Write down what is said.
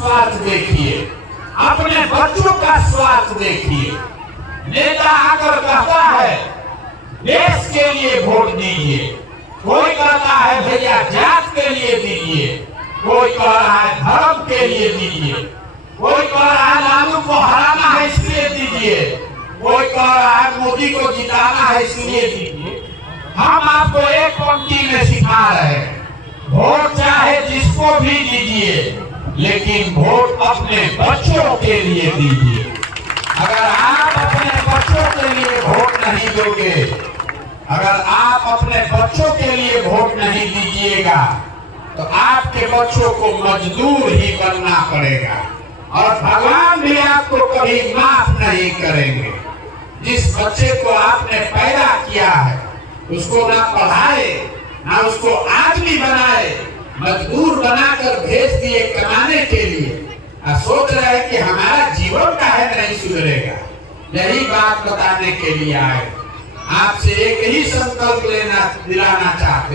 स्वार्थ देखिए, अपने बच्चों का स्वार्थ देखिए। नेता आकर कहता है देश के लिए वोट दीजिए, कोई कहता है भैया जात के लिए दीजिए, कोई कह रहा है धर्म के लिए दीजिए, कोई कह रहा है लालू को हराना है इसलिए दीजिए, कोई कह रहा है मोदी को जिताना है इसलिए दीजिए। हम आपको एक पंक्ति में सिखा रहे हैं, वोट चाहे जिसको भी दीजिए, लेकिन वोट अपने बच्चों के लिए दीजिए। अगर आप अपने बच्चों के लिए वोट नहीं दोगे, अगर आप अपने बच्चों के लिए वोट नहीं दीजिएगा, तो आपके बच्चों को मजदूर ही बनना पड़ेगा और भगवान भी आपको कभी माफ नहीं करेंगे। जिस बच्चे को आपने पैदा किया है उसको ना पढ़ाए, ना उसको आदमी बनाए, मजदूर बनाकर भेज दिए कमाने के लिए, सोच रहे हैं कि हमारा जीवन का है नहीं सुधरेगा। यही बात बताने के लिए आए, आपसे एक ही संकल्प दिलाना चाहते